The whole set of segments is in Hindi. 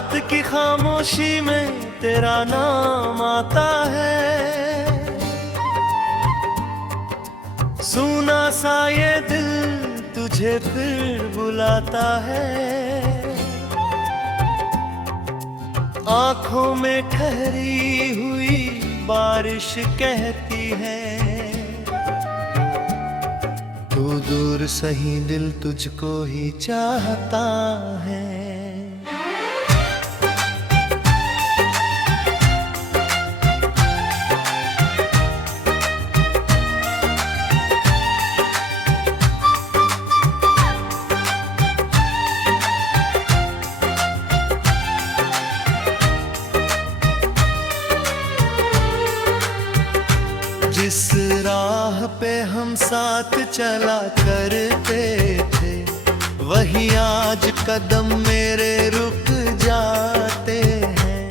रात की खामोशी में तेरा नाम आता है, सुना सा ये दिल तुझे फिर बुलाता है। आंखों में ठहरी हुई बारिश कहती है, तू दूर सही दिल तुझको ही चाहता है। जिस राह पे हम साथ चला करते थे, वही आज कदम मेरे रुक जाते हैं।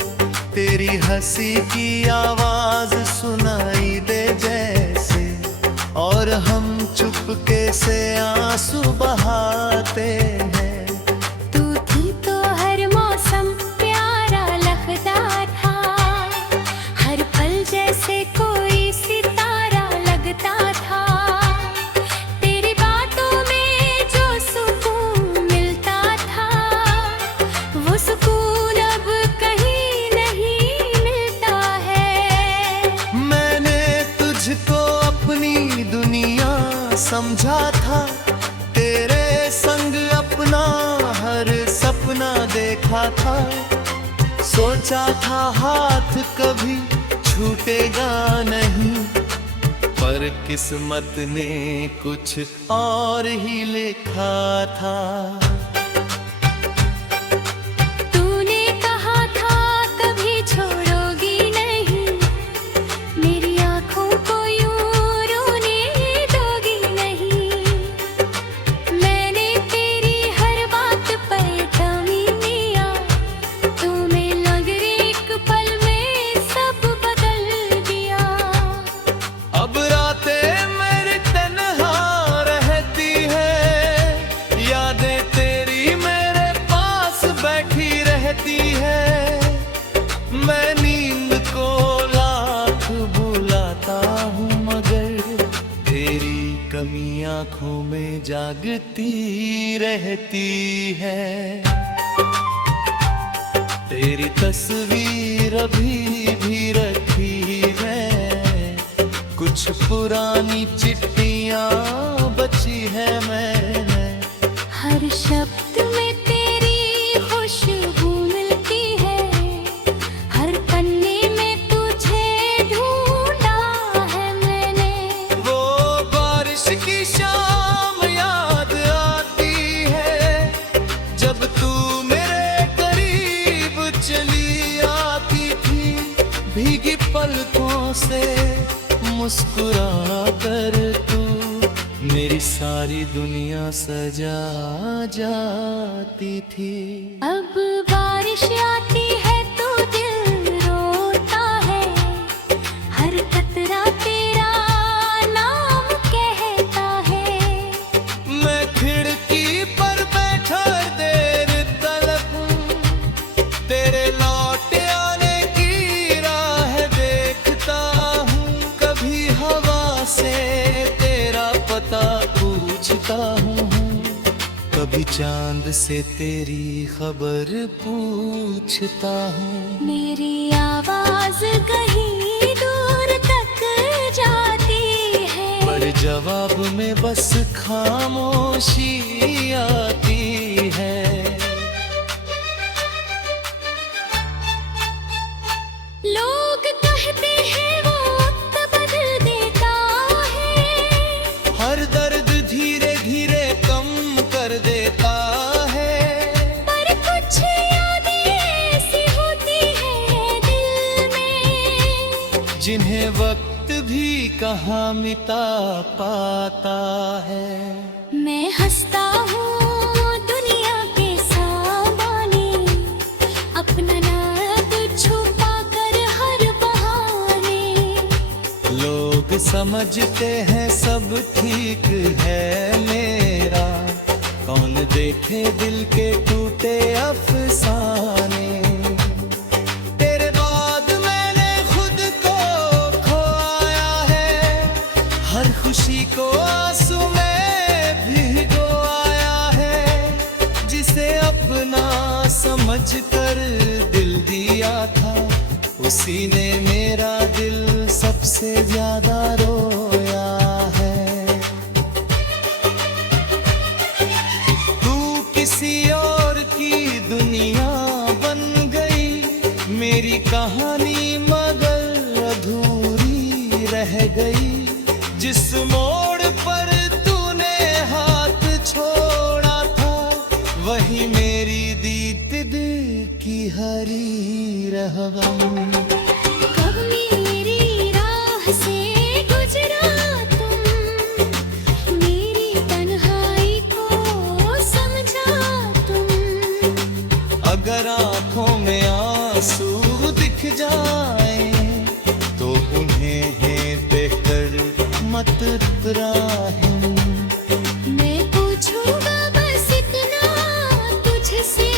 तेरी हंसी की आवाज सुनाई दे जैसे, और हम चुपके से आंसू बहाते हैं। तू थी तो हर मौसम प्यारा लगता था, हर पल जैसे कोई था। तेरी बातों में जो सुकून मिलता था, वो सुकून अब कहीं नहीं मिलता है। मैंने तुझको अपनी दुनिया समझा था, तेरे संग अपना हर सपना देखा था। सोचा था हाथ कभी छूटेगा नहीं, पर किस्मत ने कुछ और ही लिखा था। तूने कहा था कभी छोड़ोगी नहीं, मेरी आंखों को यूं रोने दोगी नहीं। मैंने तेरी हर बात पर ठानी लिया, तुम्हें लग एक पल में सब बदल दिया। अब रातें मेरी तन्हा रहती है, यादें तेरी मेरे पास बैठी रहती है। मैं नींद को लाख बुलाता हूँ, मगर तेरी कमी आँखों में जागती रहती है। तेरी तस्वीर अभी भी रखी है, कुछ पुरानी चिट्ठियां बची है मैंने। हर शब्द में तेरी खुशबू मिलती है, हर पन्ने में तुझे ढूंढा है मैंने। वो बारिश की शाम याद आती है, जब तू मेरे करीब चली आती थी। भीगी पलकों से मुस्कुरा कर तू मेरी सारी दुनिया सजा जाती थी। अब बारिश आती है तो दिल रोता है, हर कतरा तेरा नाम कहता है। मैं खिड़की पर बैठा देर तलक तेरे लौट आने की राह देखता हूँ। कभी हवा से तेरा पता पूछता हूँ, कभी चांद से तेरी खबर पूछता हूँ। मेरी आवाज कहीं दूर तक जाती है, पर जवाब में बस खामोशी आती है। लोग कहते हैं वो वक्त बदल देता है, हर दर्द धीरे धीरे कम कर देता है। पर कुछ यादें ऐसी होती है दिल में, जिन्हें वक्त भी कहाँ मिटा पाता है। मैं हंसता हूँ दुनिया के सामने, अपना नाम छुपा कर हर बहाने। लोग समझते हैं सब ठीक है मेरा, कौन देखे दिल के टूटे अफसाने। ने मेरा दिल सबसे ज्यादा रोया है। तू किसी और की दुनिया बन गई, मेरी कहानी मगर अधूरी रह गई। जिस मोड़ पर तूने हाथ छोड़ा था, वही मेरी दीद की हरी रहगम। कब मेरी राह से गुजरा तुम, मेरी तन्हाई को समझा तुम। अगर आंखों में आंसू दिख जाए तो उन्हें देखकर मत राहिम। मैं पूछूंगा बस इतना तुझसे,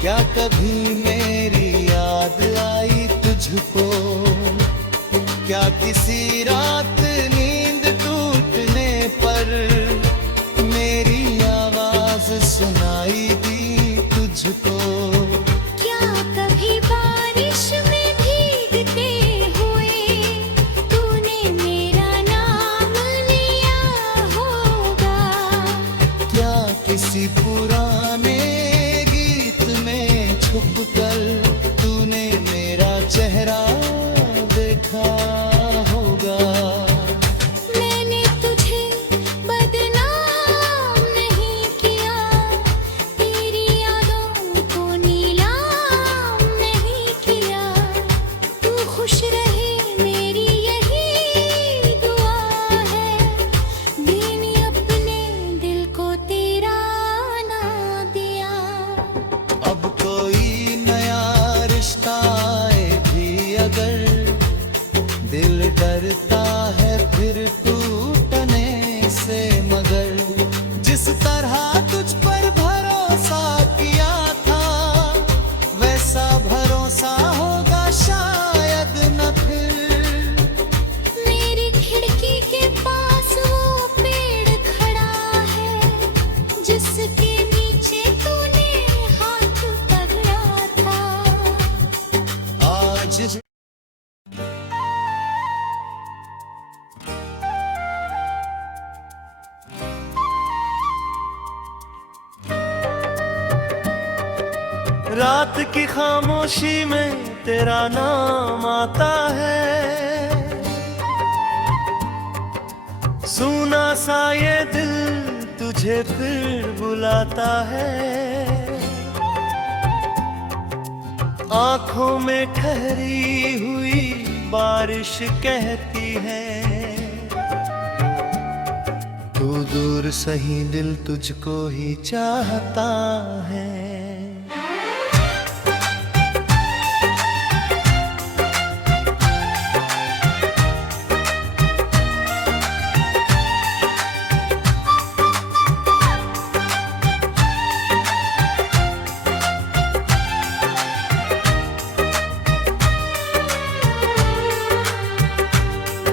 क्या कभी मेरी याद आई तुझको? क्या किसी रात नींद टूटने पर मेरी आवाज सुनाई दी तुझको? क्या कभी बारिश में भीगते हुए तूने मेरा नाम लिया होगा? क्या किसी पुराने गीत में छुपकर तूने मेरा चेहरा देखा होगा? मैंने तुझे बदनाम नहीं किया, तेरी यादों को नीलाम नहीं किया। तू खुश रहे मेरी यही दुआ है, मैंने अपने दिल को तेरा ना दिया। अब कोई नया रिश्ता आए भी अगर, दिल डरता है फिर टूटने से। मगर जिस तरह तुझ पर भरोसा किया था, वैसा भरोसा होगा शायद न फिर। मेरी खिड़की के पास वो पेड़ खड़ा है, जिसके नीचे तूने हाथ पकड़ा था। आज रात की खामोशी में तेरा नाम आता है। सूना सा ये दिल तुझे फिर बुलाता है। आंखों में ठहरी हुई बारिश कहती है, तू दूर सही दिल तुझको ही चाहता है।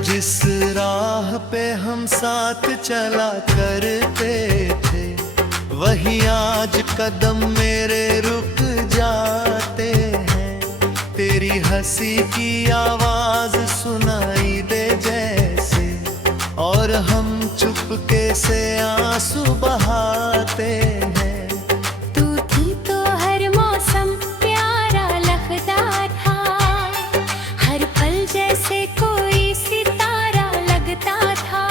जिस राह पे हम साथ चला करते थे, वही आज कदम मेरे रुक जाते हैं। तेरी हंसी की आवाज सुनाई दे जैसे, और हम चुपके से आंसू बहाते हैं। तू थी तो हर मौसम प्यारा लगता था, हर पल जैसे कोई सितारा लगता था।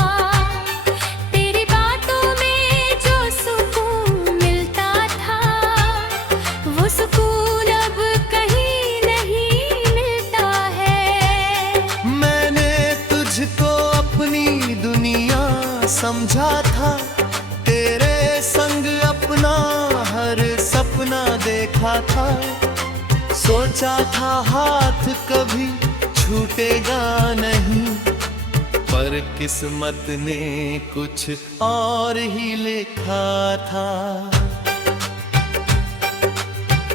तेरी बातों में जो सुकून मिलता था, वो सुकून अब कहीं नहीं मिलता है। मैंने तुझको अपनी दुनिया समझा था, तेरे संग अपना हर सपना देखा था। सोचा था हाथ कभी छूटेगा नहीं, पर किस्मत ने कुछ और ही लिखा था।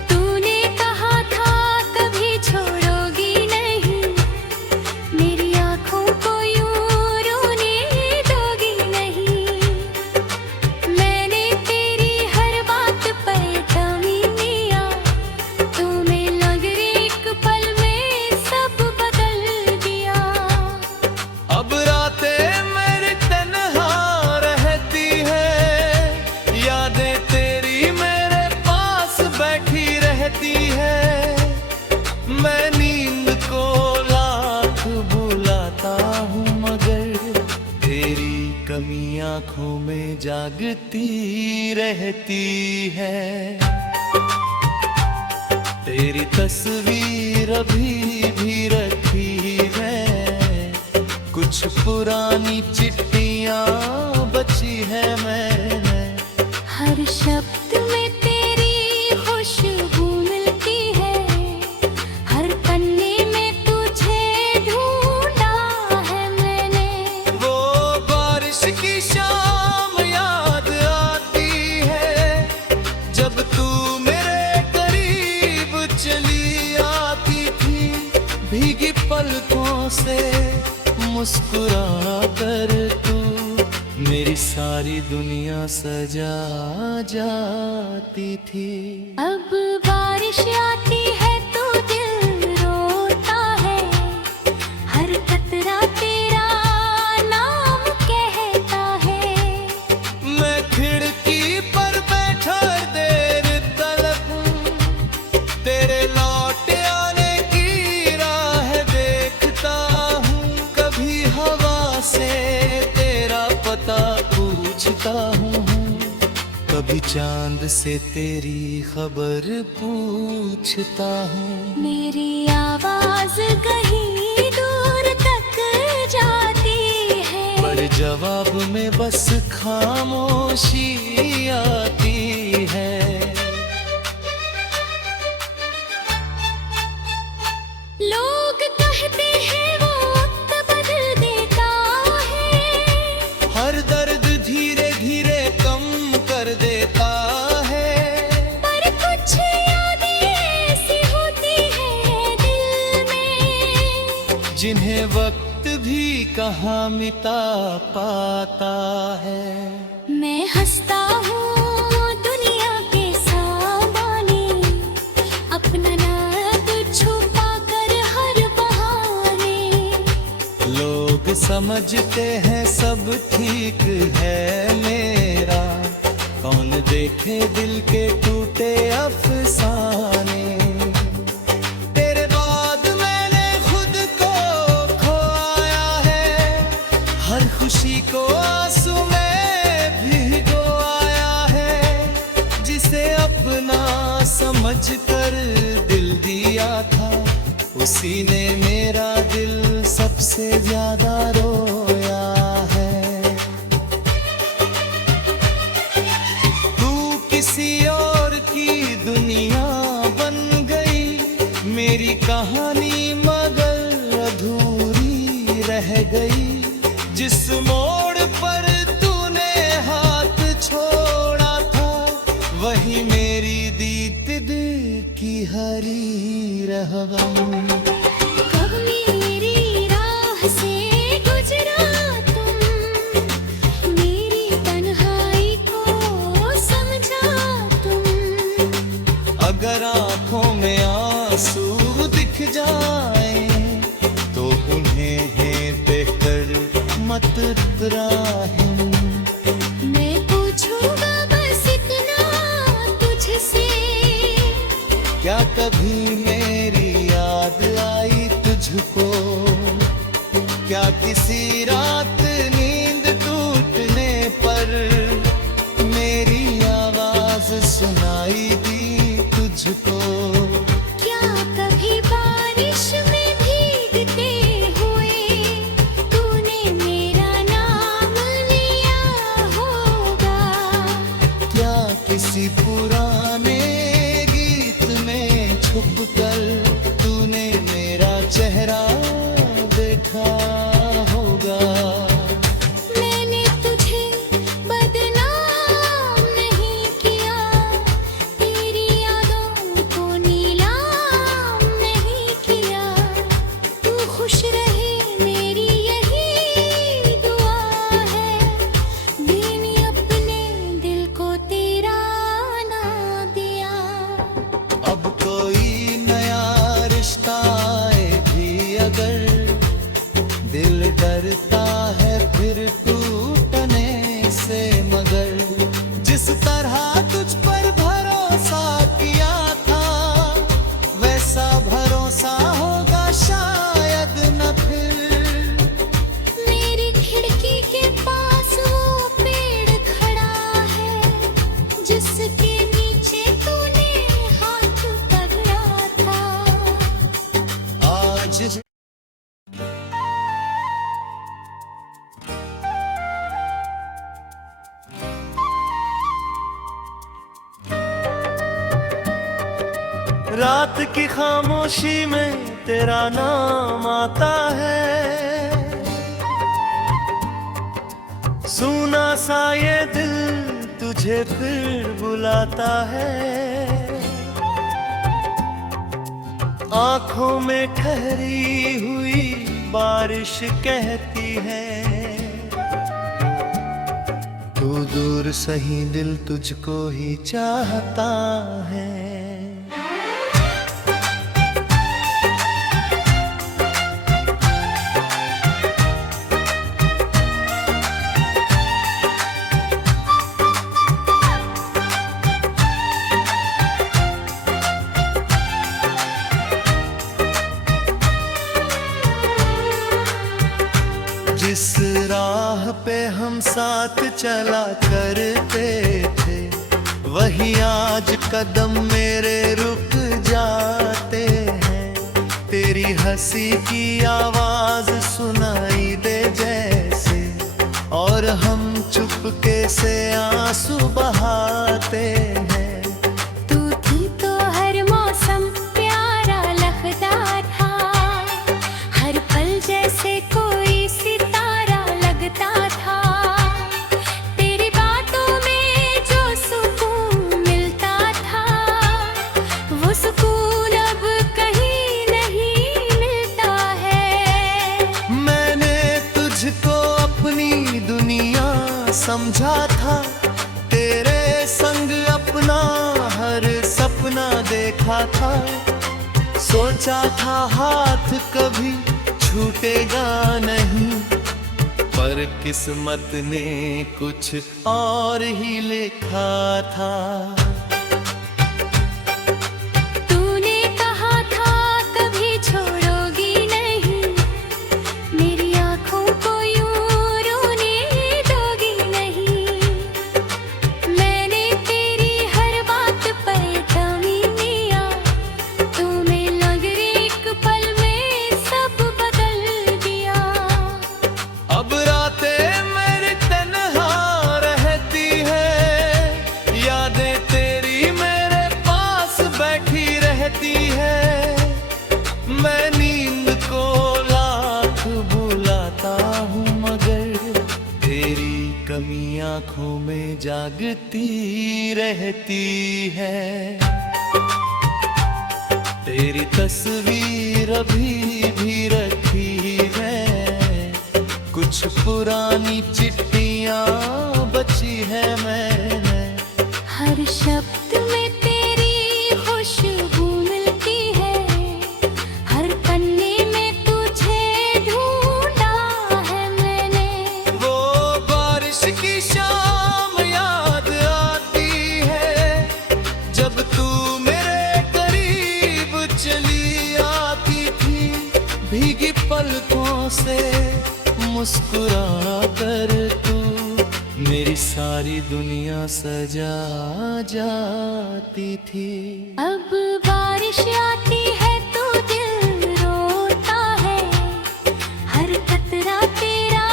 तूने कहा था कभी छोड़ोगी नहीं, मेरी आँखों को यूं रोने दोगी नहीं। मैंने तेरी हर बात पर ठानी लिया, तुम्हें लग एक पल में जागती रहती है। तेरी तस्वीर अभी भी रखी है, कुछ पुरानी चिट्ठियां बची है मैंने। हर शब्द में तेरी खुशबू मिलती है, हर पन्ने में तुझे ढूंढा है मैंने। वो बारिश की शाम याद आती है, जब तू मेरे करीब चली आती थी। भीगी पलकों से मुस्कुरा कर तू मेरी सारी दुनिया सजा जाती थी। अब बारिश आती है तो दिल रोता है, हर कतरा तेरा नाम कहता है। मैं खिड़की पर बैठा देर तलक तेरे लौट आने की राह देखता हूँ। कभी हवा से तेरा पता पूछता हूँ, कभी चांद से तेरी खबर पूछता हूँ। मेरी आवाज कहीं दूर तक जाती है, पर जवाब में बस खामोशी आती है। लोग कहते हैं वो वक्त बदल देता है, हर दर्द धीरे धीरे कम कर देता है। पर कुछ यादें ऐसी होती हैं दिल में, जिन्हें वक्त भी कहाँ मिटा पाता है। मैं हंसता हूँ दुनिया के सामने, अपना नाम छुपा कर हर बहाने। लोग समझते हैं सब ठीक है मेरा, कौन देखे दिल के टूटे अफसाने। तेरे बाद मैंने खुद को खोया है, हर खुशी को आंसू में भिगोया है। जिसे अपना समझ कर दिल दिया था, उसी ने मेरा दिल सबसे ज्यादा रोया है। तू किसी और की दुनिया बन गई, मेरी कहानी मगर अधूरी रह गई। जिस मोड़ पर तूने हाथ छोड़ा था, वही मेरी दीद की हरी रहगम। कब मेरी राह से गुजरा तुम, मेरी तन्हाई को समझा तुम। अगर आंखों में आंसू दिख जाए, तो उन्हें देखकर मत इतराहिम। मैं पूछूंगा बस इतना तुझसे, क्या कभी मेरी याद आई तुझको? क्या किसी रात नींद टूटने पर मेरी आवाज सुनाई दी तुझको? क्या कभी बारिश में भीगते हुए तूने मेरा नाम लिया होगा? क्या किसी पुराने गीत में छुपकर तूने मेरा चेहरा देखा होगा? मैंने तुझे बदनाम नहीं किया, तेरी यादों को नीलाम नहीं किया। तू खुश रहे मेरी यही दुआ है, मैंने अपने दिल को तेरा ना दिया। अब कोई नया रिश्ता आए भी रात की खामोशी में तेरा नाम आता है, सुना सा ये दिल तुझे फिर बुलाता है। आंखों में ठहरी हुई बारिश कहती है, तू दूर सही दिल तुझको ही चाहता है। जिस राह पे हम साथ चला करते थे, वही आज कदम मेरे रुक जाते हैं। तेरी हंसी की आवाज सुनाई दे जैसे, और हम चुपके से आंसू बहाते हैं। तू थी तो हर मौसम प्यारा लगता था, हर पल जैसे कोई सितारा लगता था। तेरी बातों में जो सुकून मिलता था, वो सुकून अब कहीं नहीं मिलता है। मैंने तुझको अपनी दुनिया समझा था, तेरे संग अपना हर सपना देखा था। सोचा था हाथ कभी छूटेगा नहीं, पर किस्मत ने कुछ और ही लिखा था। तूने कहा था कभी छोड़ोगी नहीं, मेरी आँखों को यूं रोने दोगी नहीं। मैंने तेरी हर बात पर ठानी लिया, तुम्हें लग एक पल में सब बदल दिया। अब रातें मेरी तन्हा रहती है, यादें तेरी मेरे पास बैठी रहती है। मैं नींद को लाख बुलाता हूँ, मगर तेरी कमी आँखों में जागती रहती है। तेरी तस्वीर अभी भी रखी है, कुछ पुरानी चिट्ठियां बची है मैंने। हर शब्द में तेरी खुशबू मिलती है, हर पन्ने में तुझे ढूंढा है मैंने। वो बारिश की शाम याद आती है, जब तू मेरे करीब चली आती थी। भीगी पलकों से मुस्कुरा कर तू मेरी सारी दुनिया सजा जाती थी। अब बारिश आती है तो दिल रोता है, हर कतरा तेरा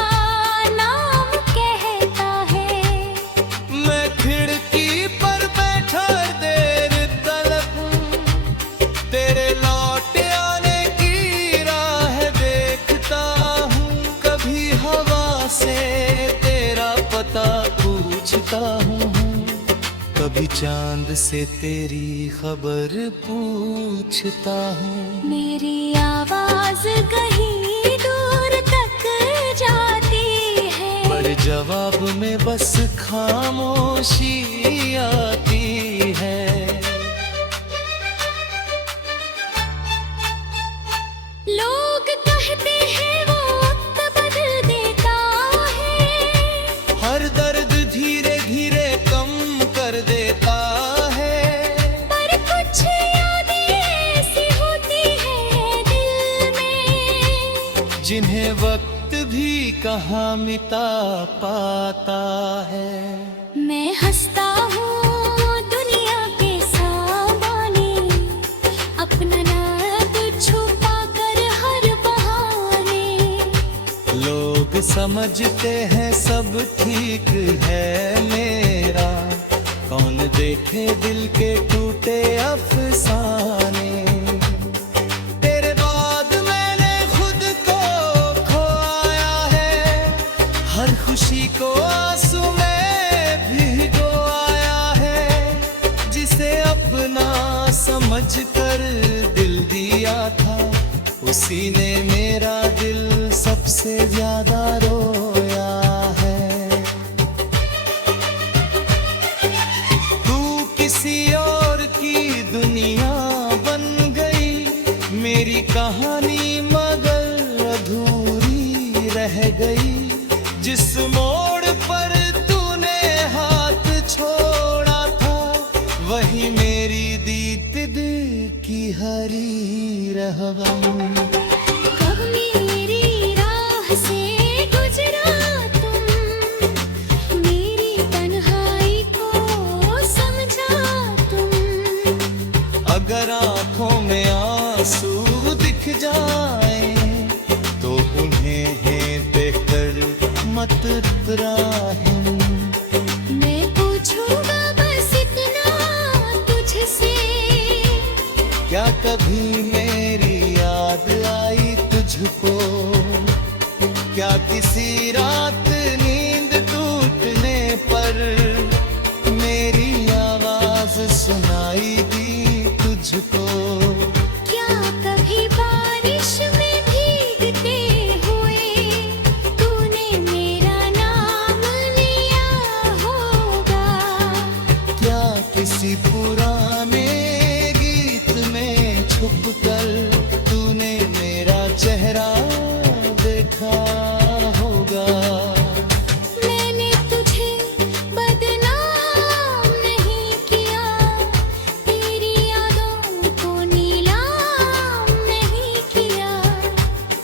नाम कहता है। मैं खिड़की पर बैठा देर तलक तेरे लौट आने की राह देखता हूँ। कभी हवा से तेरा पता पूछता हूँ, कभी चांद से तेरी खबर पूछता हूँ। मेरी आवाज कहीं दूर तक जाती है, पर जवाब में बस खामोशी आती है। लोग कहते हैं वो वक्त बदल देता है, हर दर्द धीरे धीरे कम कर देता है। पर कुछ यादें ऐसी होती हैं दिल में, जिन्हें वक्त भी कहाँ मिटा पाता है। मैं हंसता हूँ दुनिया के सामने, अपना नाम छुपा कर हर बहाने। लोग समझते हैं सब ठीक है मेरा, कौन देखे दिल के टूटे अफसाने। ने मेरा दिल सबसे ज्यादा रोया है। तू किसी और की दुनिया बन गई, मेरी कहानी मगर अधूरी रह गई। जिस मोड़ पर तूने हाथ छोड़ा था, वही मेरी दीद की हरी रहगम। कब मेरी राह से गुजरा तुम, मेरी तन्हाई को समझा तुम। अगर आंखों में आंसू दिख जाए तो उन्हें देखकर मत राहिम। मैं पूछूंगा बस इतना तुझसे, क्या कभी मेरी याद आई तुझको? क्या किसी रात नींद टूटने पर मेरी आवाज सुनाई दी तुझको? क्या कभी बारिश में भीगते हुए तूने मेरा नाम लिया होगा? क्या किसी पुराने गीत में छुपकर तूने मेरा चेहरा देखा होगा? मैंने तुझे बदनाम नहीं किया, तेरी यादों को नीलाम नहीं किया।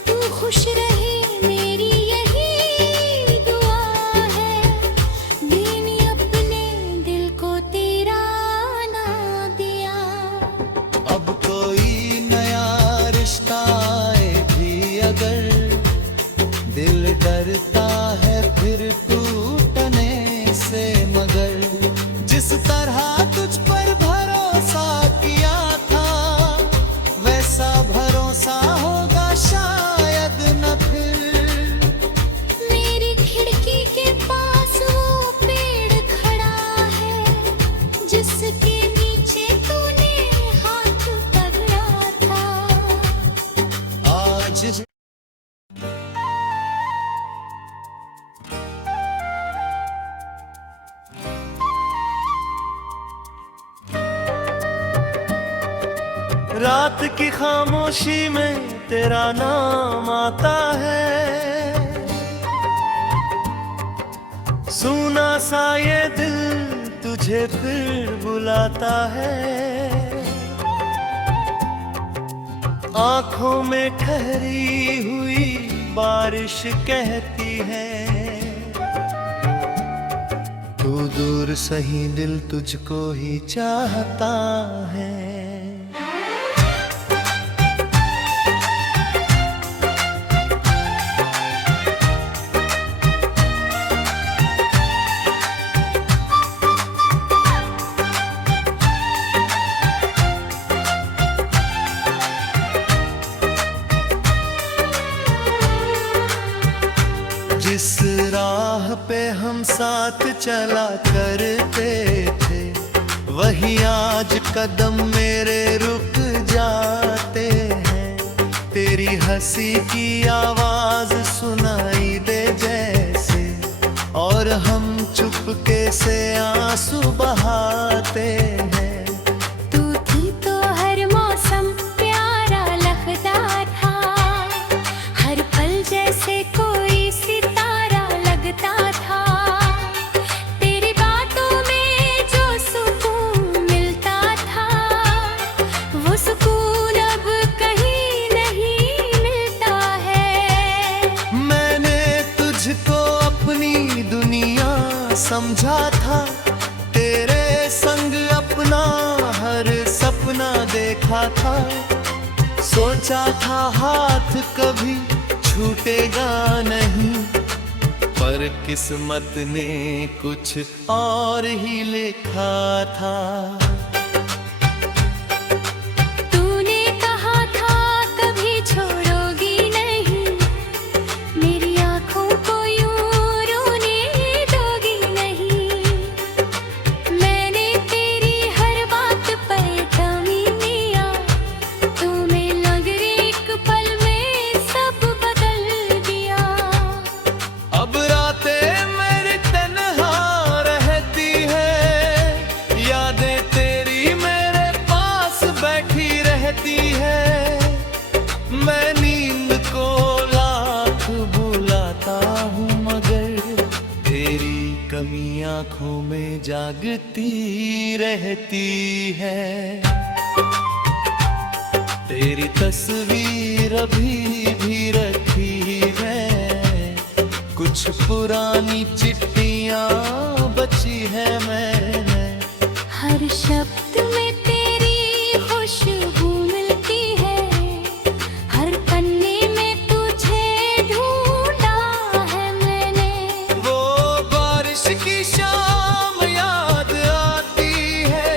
तू खुश रहे मेरी यही दुआ है, मैंने अपने दिल को तेरा ना दिया। अब कोई नया रिश्ता आए भी अगर, दिल डरता है फिर टूटने से। मगर जिस तरह तुझ पर भरोसा किया था, वैसा भरोसा होगा शायद न फिर। मेरी खिड़की के पास वो पेड़ खड़ा है, जिसके नीचे तूने हाथ पकड़ा था। आज रात की खामोशी में तेरा नाम आता है। सुना सा ये दिल तुझे फिर बुलाता है। आंखों में ठहरी हुई बारिश कहती है, तू दूर सही दिल तुझको ही चाहता है। जिस राह पे हम साथ चला करते थे, वही आज कदम मेरे रुक जाते हैं। तेरी हंसी की आवाज सुनाई दे जैसे, और हम चुपके से आंसू बहाते हैं। तू थी तो हर मौसम प्यारा लगता था, हर पल जैसे कोई सितारा लगता था। तेरी बातों में जो सुकून मिलता था, वो सुकून अब कहीं नहीं मिलता है। मैंने तुझको अपनी दुनिया समझा था, तेरे संग अपना हर सपना देखा था। सोचा था हाथ कभी छूटेगा नहीं, पर किस्मत ने कुछ और ही लिखा था। तूने कहा था कभी छोड़ोगी नहीं, मेरी आँखों को यूं रोने दोगी नहीं। मैंने तेरी हर बात पर ठान लिया, तुम्हें लग एक पल में जागती रहती है। तेरी तस्वीर अभी भी रखी है, कुछ पुरानी चिट्ठियां बची है मैंने। हर शब्द में तेरी खुशबू मिलती है, हर पन्ने में तुझे ढूंढा है मैंने। वो बारिश की शाम याद आती है,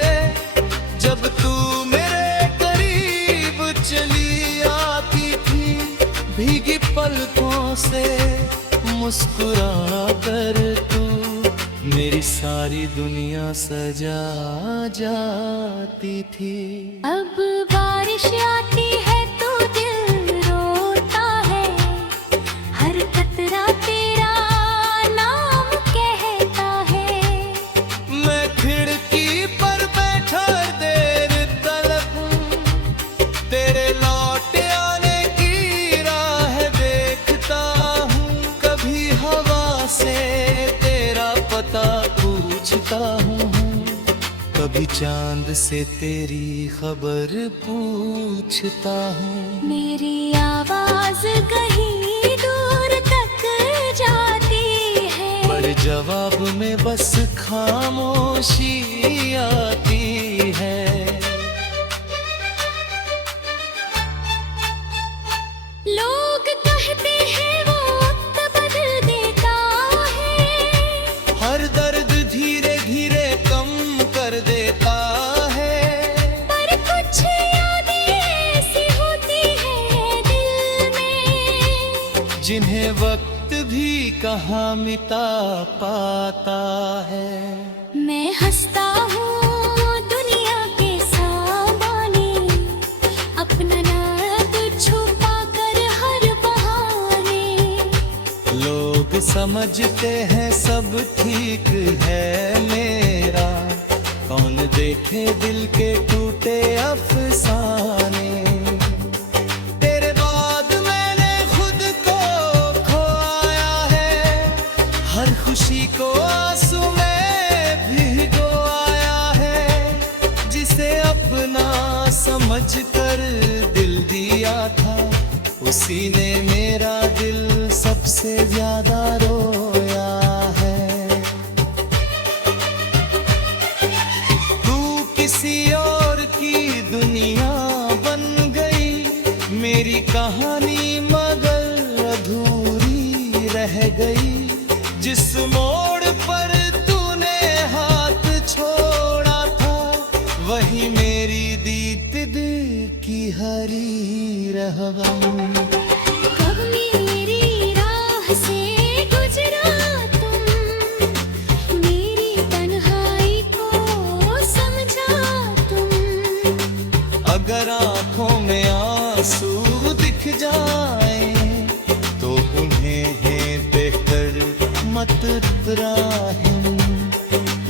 जब तू मेरे करीब चली आती थी। भीगी पलकों से मुस्कुरा कर तू मेरी सारी दुनिया सजा जाती थी। अब बारिश आती है तो दिल रोता है, हर कतरा तेरा नाम कहता है। मैं खिड़की पर बैठा देर तलक तेरे लौट आने की राह देखता हूँ। कभी हवा से तेरा पता पूछता हूँ, कभी चांद से तेरी खबर पूछता हूँ। मेरी आवाज कहीं दूर तक जाती है, पर जवाब में बस खामोशी आती है। लोग कहते हैं वो वक्त बदल देता है, हर दर्द धीरे धीरे कम कर देता है। पर कुछ यादें ऐसी होती हैं दिल में, जिन्हें वक्त भी कहाँ मिटा पाता है। मैं हंसता हूँ दुनिया के सामने, अपना नाम छुपा कर हर बहाने। लोग समझते हैं सब ठीक है मेरा, कौन देखे दिल के टूटे अफसाने। तेरे बाद मैंने खुद को खोया है, हर खुशी को आंसू में भिगोया है। जिसे अपना समझ कर दिल दिया था, उसी ने मेरा दिल सबसे ज्यादा रोया है। तू किसी और की दुनिया बन गई, मेरी कहानी मगर अधूरी रह गई। जिस मोड़ पर तूने हाथ छोड़ा था, वही मेरी दीद की हरी रहगम। कब मेरी राह से गुजरा तुम, मेरी तन्हाई को समझा तुम। अगर आंखों में आंसू दिख जाए, तो उन्हें देखकर मत इतराहिम।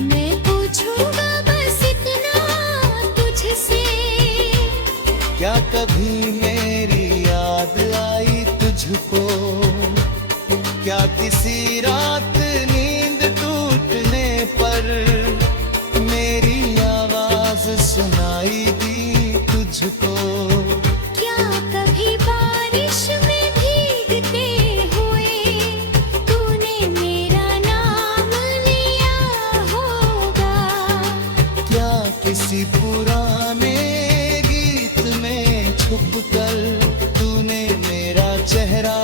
मैं पूछूंगा बस इतना तुझसे, क्या कभी मेरी याद आई तुझको? क्या किसी रात नींद टूटने पर मेरी आवाज सुनाई दी तुझको? क्या कभी बारिश में भीगते हुए तूने मेरा नाम लिया होगा? क्या किसी पुराने गीत में छुपकर तूने मेरा चेहरा